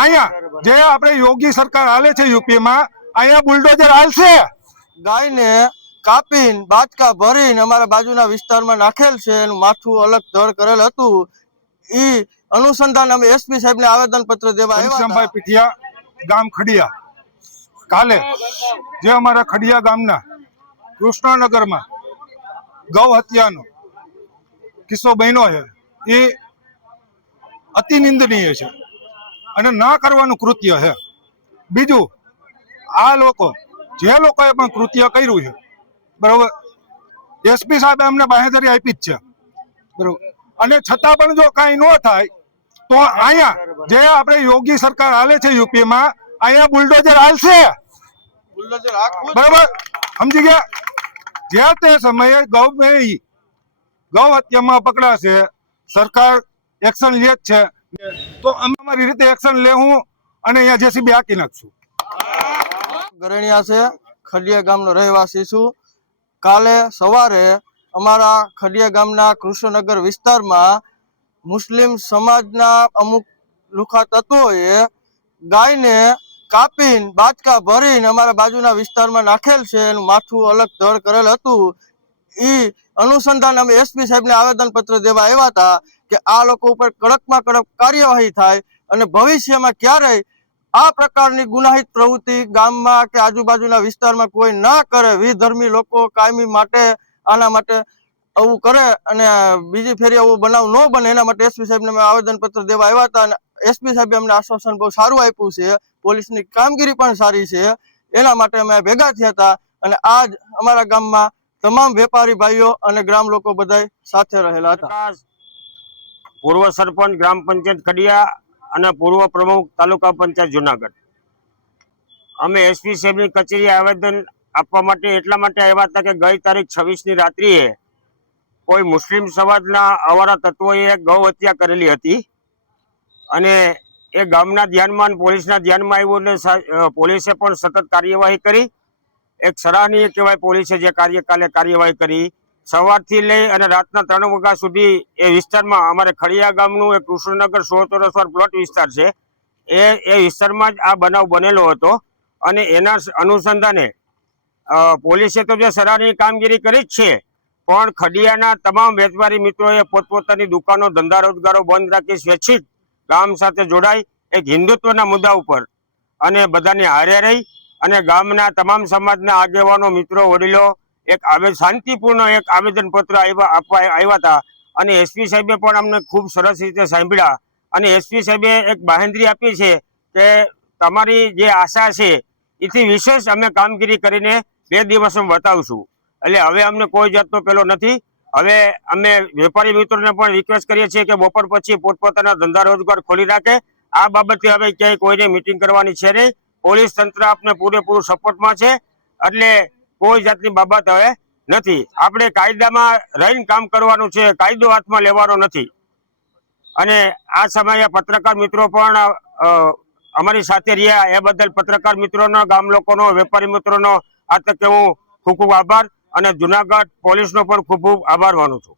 અહીંયા જે આપણે યોગી સરકાર હાલે છે યુપીમાં, અહીંયા બુલડોઝર હાલશે. ગાયને કાપીને બાચકા ભરીને અમારા બાજુના વિસ્તારમાં નાખેલ છે. એનું માથું અલગ ધડ કરેલ હતું. એ અનુસંધાન અમે એસપી સાહેબને આવેદન પત્ર દેવા આવ્યા ઘનશ્યામભાઈ પીઠિયા, ગામ ખડિયા. કાલે જે અમારા ખડિયા ગામના કૃષ્ણનગરમાં ગૌ હત્યાનો કિસ્સો બન્યો છે, એ અતિ નિંદનીય છે અને ના કરવાનું કૃત્ય છે. બીજું, આ લોકો જે લોકોએ પણ કૃત્ય કર્યું છે, બરોબર, એસપી સાહેબે અમને બાહેધરી આપી જ છે, બરોબર, અને છતાં પણ જો કાંઈ ન થાય તો અહીંયા જે આપણે યોગી સરકાર હાલે છે યુપીમાં, અહીંયા બુલડોઝર હાલશે. બરોબર, સમજી ગયા? જે તે સમયે ગૌ હત્યામાં પકડાશે, સરકાર એક્શન લે જ છે, તો અમે અમારી રીતે એક્શન લેવું અને અહીંયા જેસીબી હાકી નાખશું. ગરણિયા છે, ખડિયા ગામનો રહેવાસી છું. કાલે સવારે અમારા ખડિયા ગામના કૃષ્ણનગર વિસ્તારમાં મુસ્લિમ સમાજના અમુક લુખા તત્વોએ ગાયને કાપીને બાચકા ભરીને અમારા બાજુના વિસ્તારમાં નાખેલ છે. એનું માથું અલગ ધડ કરેલ હતું. એ અનુસંધાન અમે એસપી સાહેબને આવેદન પત્ર દેવા આવ્યા હતા કે આ લોકો ઉપર કડકમાં કડક કાર્યવાહી થાય અને ભવિષ્યમાં ક્યારેય આ પ્રકારની ગુનાહિત પ્રવૃત્તિ ગામમાં કે આજુબાજુના વિસ્તારમાં કોઈ ના કરે. વિધર્મી લોકો કાયમી માટે આના માટે આવું કરે અને બીજી ફેરી આવો બનાવ ન બને એના માટે એસપી સાહેબને અમે આવેદન પત્ર દેવા આવ્યા હતા. અને એસપી સાહેબે અમને આશ્વાસન બહુ સારું આપ્યું છે. પોલીસની કામગીરી પણ સારી છે. એના માટે અમે ભેગા થયા હતા અને આજ અમારા ગામમાં તમામ વેપારી ભાઈઓ અને ગ્રામ લોકો બધા સાથે રહેલા હતા. પૂર્વ સરપંચ ગ્રામ પંચાયત ખડિયા અને પૂર્વ પ્રમુખ તાલુકા પંચાયત જુનાગઢ. અમે એસપી સાહેબની કચેરી આવેદન આપવા માટે એટલા માટે આવ્યા હતા કે ગઈ તારીખ 26ની રાત્રિએ કોઈ મુસ્લિમ સમાજના અવારા તત્વોએ ગૌ હત્યા કરેલી હતી અને એ ગામના ધ્યાનમાં પોલીસના ધ્યાનમાં આવ્યું એટલે પોલીસે પણ સતત કાર્યવાહી કરી. એક સરાહનીય કહેવાય પોલીસે જે કાર્યવાહી કરી. સવારથી લઈ અને રાતના 3 વાગ્યા સુધી એ વિસ્તારમાં અમારે ખડિયા ગામનું એક કૃષ્ણનગર 16 ચોરસવાર પ્લોટ વિસ્તાર છે, એ વિસ્તારમાં જ આ બનાવ બનેલો હતો. અને એના અનુસંધાને પોલીસે તો જે સરાહનીય કામગીરી કરી જ છે, પણ ખડિયાના તમામ વેપારી મિત્રોએ પોતપોતાની દુકાનો ધંધા રોજગારો બંધ રાખી સ્વૈચ્છિક ગામ સાથે જોડાઈ એક હિન્દુત્વના મુદ્દા ઉપર અને બધાને હારે રહી અને ગામના તમામ સમાજના આગેવાનો મિત્રો વડીલો એક શાંતિપૂર્ણ એક આવેદન પત્ર આપવા આવ્યા હતા. અને એસપી સાહેબે પણ અમને ખૂબ સરસ રીતે સાંભળ્યા અને એસપી સાહેબે એક બાહેંધરી આપી છે કે તમારી જે આશા છે એથી વિશેષ અમે કામગીરી કરીને 2 દિવસમાં બતાવશું. એટલે હવે અમને કોઈ જાતનો પેલો નથી. હવે અમે વેપારી મિત્રોને પણ રિક્વેસ્ટ કરીએ છીએ કે બપોર પછી પોતપોતાના ધંધા રોજગાર ખોલી રાખે. આ બાબતે હવે ક્યાંય કોઈને મિટિંગ કરવાની છે નહીં. પોલીસ તંત્ર આપને પૂરેપૂરું સપોર્ટમાં છે, એટલે કોઈ જાતની બાબત હવે નથી. આપણે કાયદામાં રહીને કામ કરવાનું છે, કાયદો હાથમાં લેવાનો નથી. અને આ સમયે પત્રકાર મિત્રો પણ અમારી સાથે રહ્યા, એ બદલ પત્રકાર મિત્રોનો, ગામ લોકોનો, વેપારી મિત્રોનો આ તકે હું ખૂબ ખૂબ આભાર અને જુનાગઢ પોલીસનો પણ ખૂબ ખૂબ આભાર માનું છું.